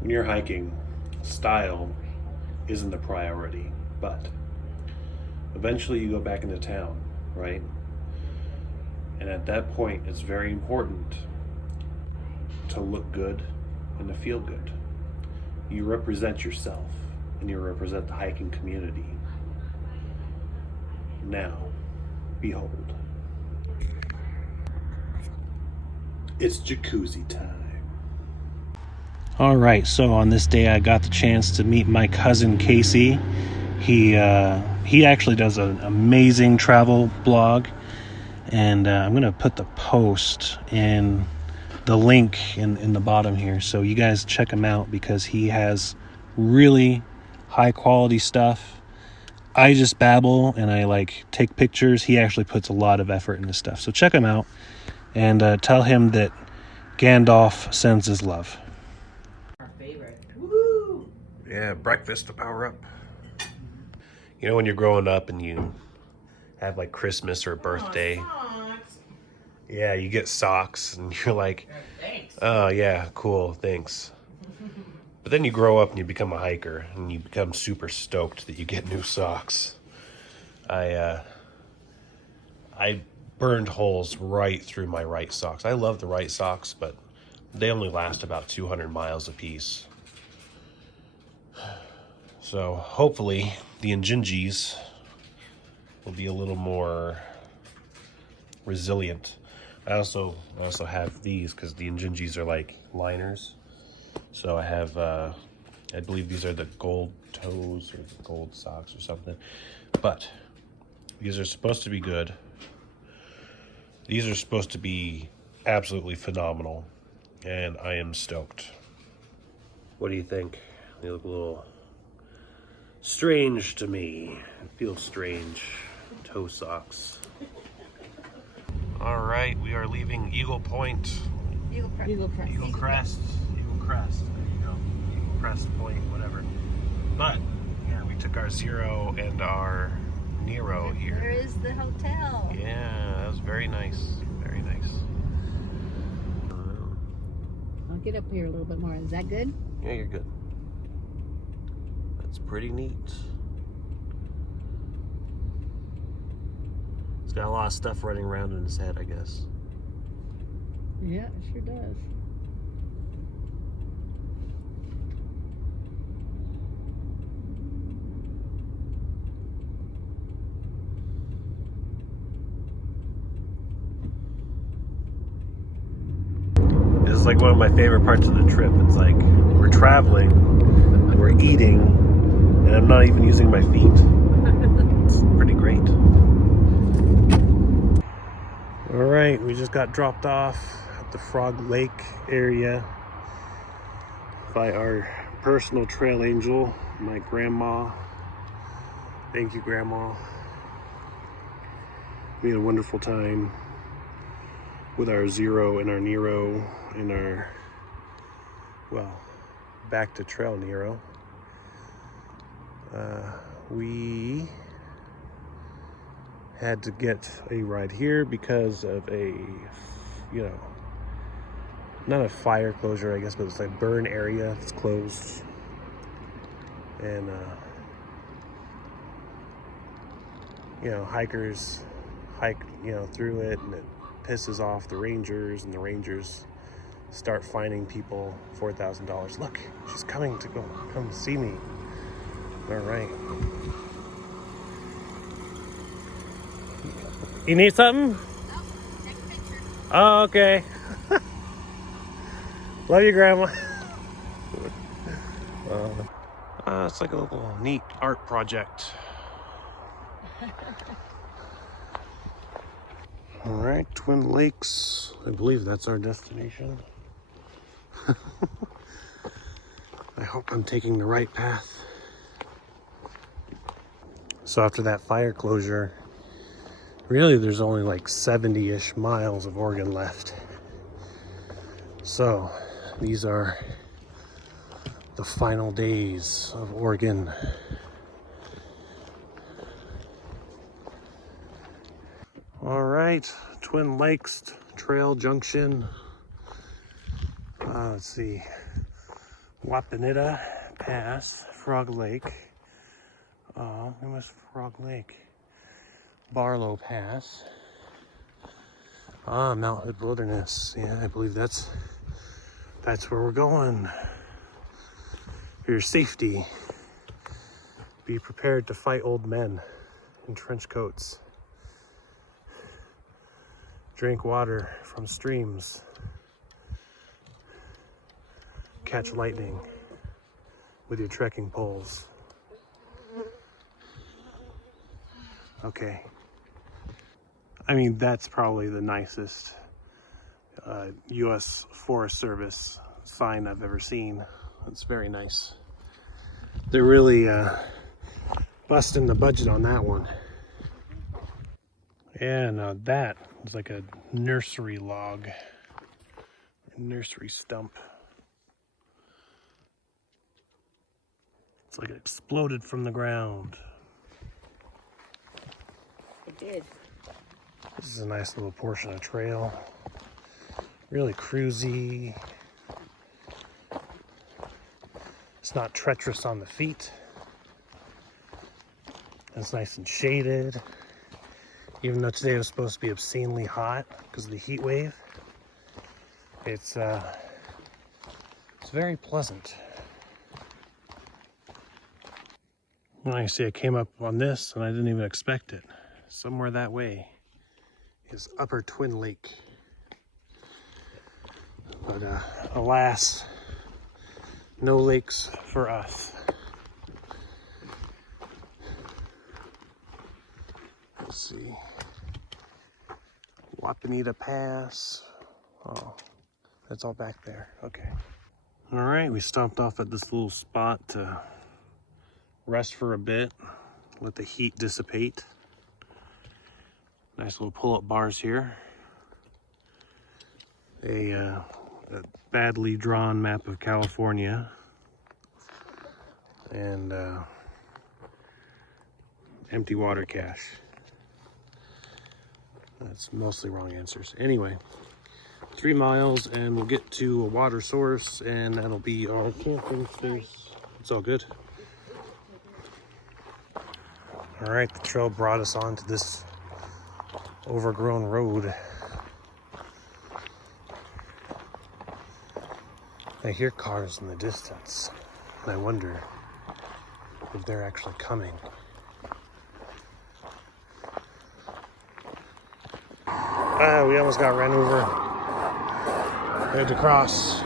When you're hiking, style isn't the priority, but eventually you go back into town, right? And at that point, it's very important to look good and to feel good. You represent yourself and you represent the hiking community. Now, behold. It's jacuzzi time. All right, so on this day I got the chance to meet my cousin Casey. He actually does an amazing travel blog, and I'm gonna put the post in the link in the bottom here, so you guys check him out because he has really high quality stuff. I just babble and I like take pictures. He actually puts a lot of effort into stuff, so check him out and tell him that Gandalf sends his love. Our favorite. Woo! Yeah, breakfast to power up. You know when you're growing up and you have like Christmas or a birthday, Socks. yeah, you get socks and you're like, Thanks. oh yeah, cool, thanks. But then you grow up and you become a hiker and you become super stoked that you get new socks. I burned holes right through my right socks. I love the right socks, but they only last about 200 miles a piece. So hopefully the Injinjis will be a little more resilient. I also have these because the Injinjis are like liners. So I have, I believe these are the gold toes or the gold socks or something. But these are supposed to be good. These are supposed to be absolutely phenomenal. And I am stoked. What do you think? They look a little strange to me. It feels strange. Toe socks. All right, we are leaving Eagle Point. Eagle Crest. Eagle Crest. There you go. Eagle Crest Point, whatever. But yeah, we took our Zero and our Nero here. Where is the hotel? Yeah, that was very nice. Very nice. I'll get up here a little bit more. Is that good? Yeah, you're good. That's pretty neat. He's got a lot of stuff running around in his head, I guess. Yeah, it sure does. This is like one of my favorite parts of the trip. It's like we're traveling, we're eating, and I'm not even using my feet. It's pretty great. All right, we just got dropped off at the Frog Lake area by our personal trail angel, my grandma. Thank you, Grandma. We had a wonderful time with our Zero and our Nero and our, well, back to Trail Nero. We had to get a ride here because of a, you know, not a fire closure, I guess, but it's like burn area that's closed. And, you know, hikers hike, you know, through it, and it pisses off the rangers, and the rangers start fining people $4,000. Look, she's coming to come see me. All right. You need something? Oh, take a picture. Oh, okay. Love you, Grandma. It's like a little neat art project. All right, Twin Lakes. I believe that's our destination. I hope I'm taking the right path. So after that fire closure, really there's only like 70-ish miles of Oregon left. So these are the final days of Oregon. All right, Twin Lakes Trail Junction. Let's see. Wapanita Pass, Frog Lake. Oh, we must Frog Lake. Barlow Pass. Ah, Mount Hood Wilderness. Yeah, I believe that's where we're going. For your safety, be prepared to fight old men in trench coats. Drink water from streams. Catch lightning with your trekking poles. Okay. I mean, that's probably the nicest U.S. Forest Service sign I've ever seen. It's very nice. They're really busting the budget on that one. Yeah, now that is like a nursery log, a nursery stump. It's like it exploded from the ground. It did. This is a nice little portion of trail. Really cruisy. It's not treacherous on the feet. It's nice and shaded. Even though today was supposed to be obscenely hot because of the heat wave, it's very pleasant. Well, you see, I came up on this and I didn't even expect it. Somewhere that way is Upper Twin Lake. But alas, no lakes for us. Let's see. Wapanita Pass. Oh, that's all back there. Okay. All right, we stopped off at this little spot to rest for a bit, let the heat dissipate. Nice little pull-up bars here. A badly drawn map of California. And empty water cache. That's mostly wrong answers. Anyway, 3 miles and we'll get to a water source and that'll be our camping space. It's all good. All right, the trail brought us onto this overgrown road. I hear cars in the distance and I wonder if they're actually coming. We almost got ran over. We had to cross.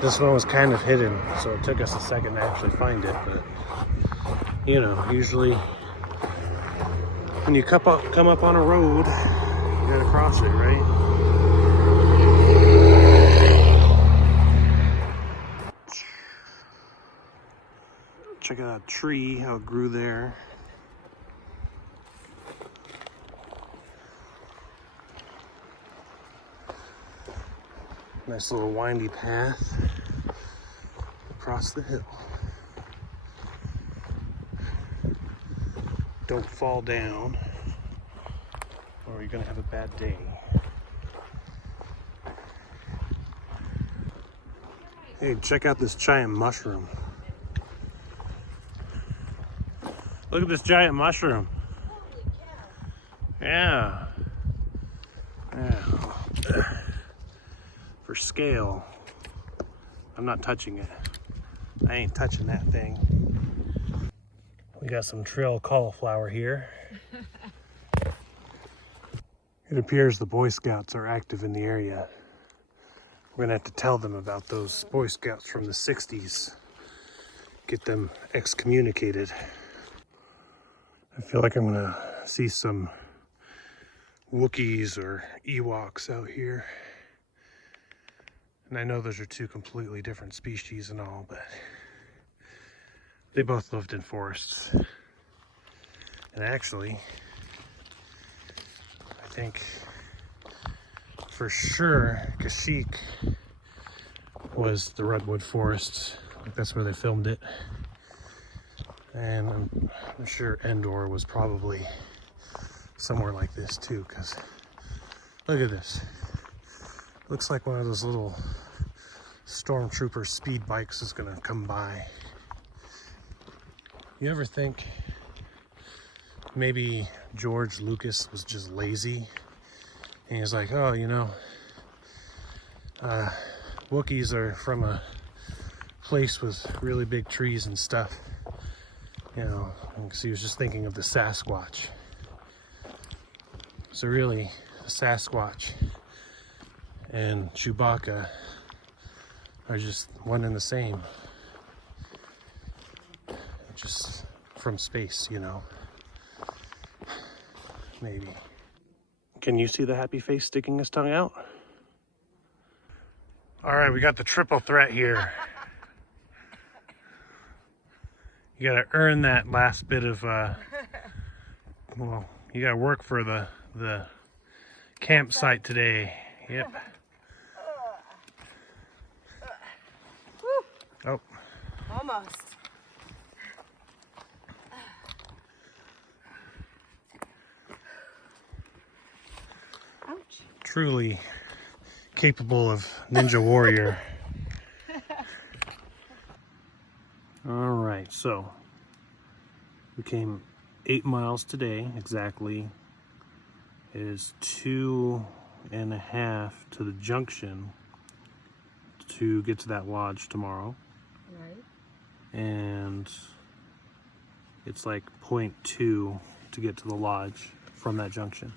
This one was kind of hidden, so it took us a second to actually find it, but you know, usually when you come up on a road, you gotta cross it, right? Check out that tree, how it grew there. Nice little windy path across the hill. Don't fall down or you're gonna have a bad day. Hey, check out this giant mushroom. Look at this giant mushroom. Yeah. Yeah. For scale, I'm not touching it. I ain't touching that thing. We got some trail cauliflower here. It appears the Boy Scouts are active in the area. We're gonna have to tell them about those Boy Scouts from the 60s. Get them excommunicated. I feel like I'm gonna see some Wookiees or Ewoks out here. And I know those are two completely different species and all, but they both lived in forests. And actually, I think for sure Kashyyyk was the redwood forests. Like that's where they filmed it. And I'm sure Endor was probably somewhere like this too, because look at this. Looks like one of those little stormtrooper speed bikes is gonna come by. You ever think maybe George Lucas was just lazy and he's like, oh, you know, Wookiees are from a place with really big trees and stuff, you know, because he was just thinking of the Sasquatch. So really, the Sasquatch and Chewbacca are just one and the same, just from space, you know, maybe. Can you see the happy face sticking his tongue out? All right, we got the triple threat here. You gotta earn that last bit of, well, you gotta work for the campsite today. Yep. Oh. Almost. Ouch. Truly capable of ninja warrior. All right, so we came 8 miles today exactly. It is 2.5 to the junction to get to that lodge tomorrow. Right. And it's like 0.2 to get to the lodge from that junction.